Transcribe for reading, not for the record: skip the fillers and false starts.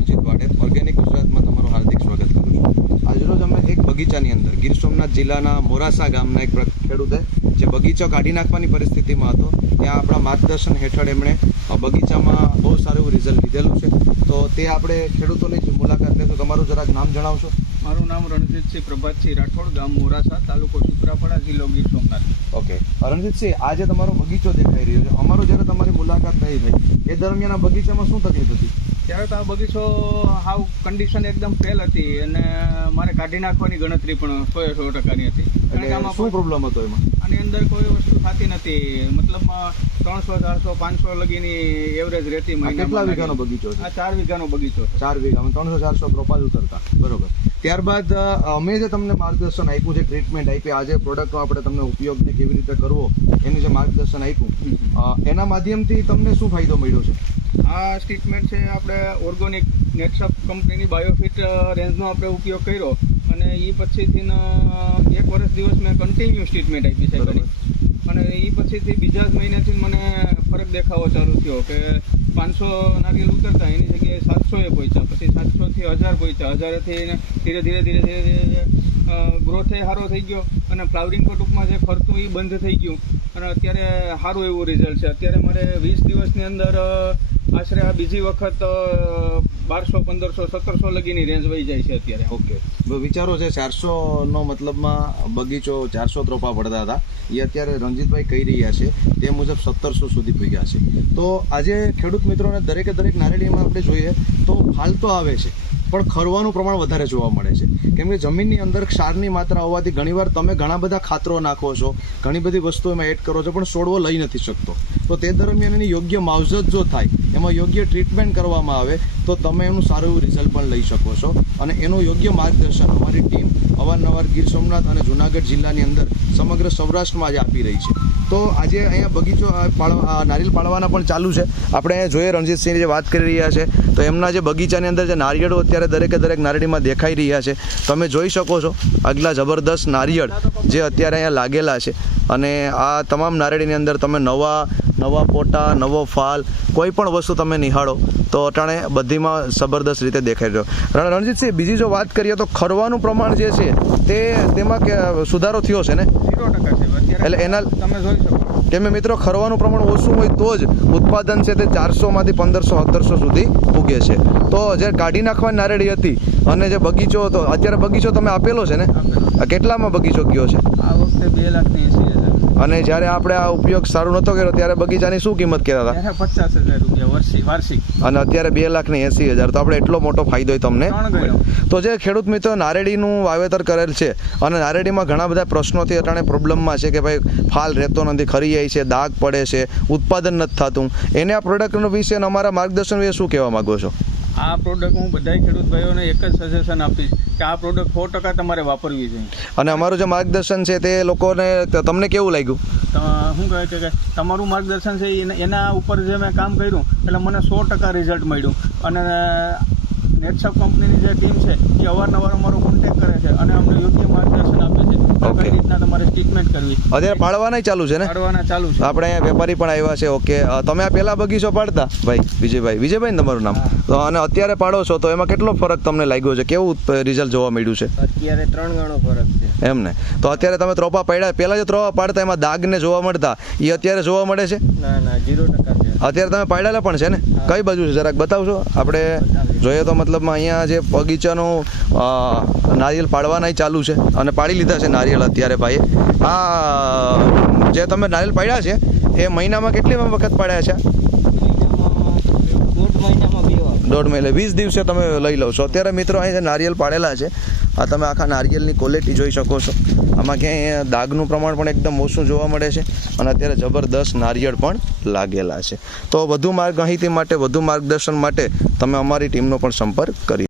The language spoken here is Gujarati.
રણજીત વાડેર ઓર્ગેનિક ગુજરાતમાં તમારું હાર્દિક સ્વાગત કરું છું। આજરોજ અમે એક બગીચાની અંદર ગીર સોમનાથ જિલ્લાના મોરાસા ગામના એક ખેડૂતે જે બગીચો કાઢી નાખવાની પરિસ્થિતિમાં હતો, ત્યાં આપણા માર્ગદર્શન હેઠળ એમણે બગીચામાં બહુ સારું એવું રિઝલ્ટ લીધેલું છે। તો તે આપણે ખેડૂતોની જ મુલાકાત લેશું। તમારું જરાક નામ જણાવશો? મારું નામ રણજીતસિંહ પ્રભાતસિંહ રાઠોડ, ગામ મોરાસા, તાલુકો સુત્રાપાડા, જિલ્લો ગીર સોમનાથ। ઓકે રણજીતસિંહ, આજે તમારો બગીચો દેખાઈ રહ્યો છે। અમારો જ્યારે તમારી મુલાકાત થઈ ભાઈ, એ દરમિયાન આ બગીચામાં શું તકલીફ હતી? ત્યારે તો આ બગીચો હાવ કન્ડિશન એકદમ ફેલ હતી અને મારે કાઢી નાખવાની ગણતરી પણ 100% હતી। કારણ કે આમાં શું પ્રોબ્લેમ હતો એમાં? આની અંદર કોઈ વસ્તુ થતી નથી, મતલબ 300, 400, 500 લગીની એવરેજ રહેતી મહિના। કેટલા વીઘાનો બગીચો છે? આ 4 વીઘાનો બગીચો છે। 4 વીઘામાં 300-400 પ્રોપાલ ઉતરતા, બરોબર। ત્યારબાદ અમે જે તમને માર્ગદર્શન આપ્યું છે, ટ્રીટમેન્ટ આપી, આજે પ્રોડક્ટનો આપણે તમને ઉપયોગને કેવી રીતે કરવો એનું જે માર્ગદર્શન આપ્યું, એના માધ્યમથી તમને શું ફાયદો મળ્યો છે? આ ટ્રીટમેન્ટ છે આપણે ઓર્ગોનિક નેટસપ કંપનીની બાયોફિટ રેન્જનો આપણે ઉપયોગ કર્યો અને એ પછીથી 1 વર્ષ દિવસ મેં કન્ટિન્યુઅસ ટ્રીટમેન્ટ આપી છે બની, અને એ પછીથી બીજા જ મહિનાથી મને ફરક દેખાવો ચાલુ થયો કે 500 નારિયેળ ઉતરતા એની જગ્યાએ 700 એ પહોંચ્યા, પછી 700 થી 1000 પહોંચ્યા, 1000 થી ધીરે ધીરે ગ્રોથ એ સારો થઈ ગયો અને ફ્લાવરિંગ પર ટૂંકમાં જે ફરતું એ બંધ થઈ ગયું અને અત્યારે સારું એવું રિઝલ્ટ છે। અત્યારે મારે 20 દિવસની અંદર આશરે આ બીજી વખત 1200, 1500, 1700 લગીની રેન્જ વહી જાય છે અત્યારે। ઓકે, વિચારો છે 400નો મતલબમાં બગીચો 400 ત્રોપા પડતા હતા, એ અત્યારે રણજીતભાઈ કહી રહ્યા છે તે મુજબ 1700 સુધી પહોંચ્યા છે। તો આજે ખેડૂત મિત્રોને દરેકે દરેક નારેડીમાં આપણે જોઈએ તો ફાલ તો આવે છે, પણ ખરવાનું પ્રમાણ વધારે જોવા મળે છે, કેમ કે જમીનની અંદર ક્ષારની માત્રા હોવાથી ઘણીવાર તમે ઘણા બધા ખાતરો નાખો છો, ઘણી બધી વસ્તુઓ એમાં એડ કરો છો, પણ છોડવો લઈ નથી શકતો। તો તે દરમિયાન એની યોગ્ય માવજત જો થાય, એમાં યોગ્ય ટ્રીટમેન્ટ કરવામાં આવે તો તમે એનું સારું એવું રિઝલ્ટ પણ લઈ શકો છો। અને એનું યોગ્ય માર્ગદર્શન અમારી ટીમ અવારનવાર ગીર સોમનાથ અને જુનાગઢ જિલ્લાની અંદર સમગ્ર સૌરાષ્ટ્રમાં આજે આપી રહી છે। તો આજે અહીંયા બગીચો નારિયેળ પાડવાના પણ ચાલુ છે। આપણે અહીંયા જોઈએ રણજીતસિંહ જે વાત કરી રહ્યા છે, તો એમના જે બગીચાની અંદર જે નારિયેળો અત્યારે દરેકે દરેક નારિયેળીમાં દેખાઈ રહ્યા છે, તમે જોઈ શકો છો આગલા જબરદસ્ત નારિયેળ જે અત્યારે અહીંયા લાગેલા છે। અને આ તમામ નારિયેળીની અંદર તમે નવા પોટા, નવો ફાલ, કોઈ પણ વસ્તુ તમે નિહાળો તો અટાણે બધીમાં જબરદસ્ત રીતે દેખાઈ રહ્યો। રણજીતસિંહ, બીજી જો વાત કરીએ તો ખરવાનું પ્રમાણ જે છે તેમાં સુધારો થયો છે ને? 0% છે એટલે એના તમે જોઈ શકો કેમ મિત્રો, ખરવાનું પ્રમાણ ઓછું હોય તો જ ઉત્પાદન છે તે 400માંથી 1500-1700 સુધી ઉગે છે। તો જે કાઢી નાખવાની નારેડી હતી અને જે બગીચો હતો, અત્યારે બગીચો તમે આપેલો છે ને, કેટલામાં બગીચો ગયો છે? આ વખતે 2,80,000। અને જ્યારે આપણે આ ઉપયોગ સારું નહોતો કર્યો ત્યારે બગીચાની શું કિંમત કહેતા હતા? 50,000 રૂપિયા વાર્ષિક, અને અત્યારે 2,80,000। તો આપણે એટલો મોટો ફાયદો તમને ગણો। તો જે ખેડૂત મિત્રો નારેડીનું વાવેતર કરેલ છે અને નારેડીમાં ઘણા બધા પ્રશ્નોથી અટાણે પ્રોબ્લેમમાં છે કે ભાઈ ફાલ રહેતો નથી, ખરી જાય છે, દાગ પડે છે, ઉત્પાદન નથી થતું, એને આ પ્રોડક્ટ વિશે અમારા માર્ગદર્શન વિશે શું કહેવા માંગો છો? આ પ્રોડક્ટ હું બધા ખેડૂત ભાઈઓને એક જ સજેશન આપીશ કે આ પ્રોડક્ટ 100% તમારે વાપરવી જોઈએ। અને અમારું જે માર્ગદર્શન છે તે લોકોને તમને કેવું લાગ્યું? શું કહે કે તમારું માર્ગદર્શન છે એના ઉપર જે મેં કામ કર્યું એટલે મને 100% રિઝલ્ટ મળ્યું। અને નેટસપ કંપનીની જે ટીમ છે એ અવારનવાર અમારો કોન્ટેક્ટ કરે છે અને અમને યોગ્ય માર્ગદર્શન આપે છે કઈ રીતના તમારે ટ્રીટમેન્ટ કરવી। અત્યારે પાડવાના ચાલુ છે ને? પાડવાના ચાલુ છે। આપણે અહીંયા વેપારી પણ આવ્યા છે। ઓકે, તમે આ પહેલા બગીચો પાડતા ભાઈ? વિજયભાઈ ને તમારું નામ? તો અને અત્યારે પાડો છો તો એમાં કેટલો ફરક તમને લાગ્યો છે? કેવું રિઝલ્ટ જોવા મળ્યું છે? અત્યારે 3 ગણો ફરક છે એમ ને? તો અત્યારે તમે ત્રોપા પાડ્યા, પહેલા જે ત્રોપા પાડતા એમાં દાગને જોવા મળતા, એ અત્યારે જોવા મળે છે? ના 0% છે। અત્યારે તમે પાડેલા પણ છે ને? કઈ બાજુ છે જરાક બતાવશો? આપણે જોઈએ તો મતલબમાં અહીંયા જે બગીચાનું નારિયેળ પાડવાના ચાલુ છે અને પાડી લીધા છે નારિયેળ અત્યારે ભાઈ। આ જે તમે નારિયેળ પાડ્યા છે એ મહિનામાં કેટલી વખત પાડ્યા છે? 1.5 મહિને 20 દિવસે તમે લઈ લો છો। અત્યારે મિત્રો અહીં જે નારિયેળ પાડેલા છે, આ તમે આખા નારિયેળની ક્વોલિટી જોઈ શકો છો, આમાં ક્યાંય દાગનું પ્રમાણ પણ એકદમ ઓછું જોવા મળે છે અને અત્યારે જબરદસ્ત નારિયેળ પણ લાગેલા છે। તો વધુ માહિતી માટે, વધુ માર્ગદર્શન માટે તમે અમારી ટીમનો પણ સંપર્ક કરી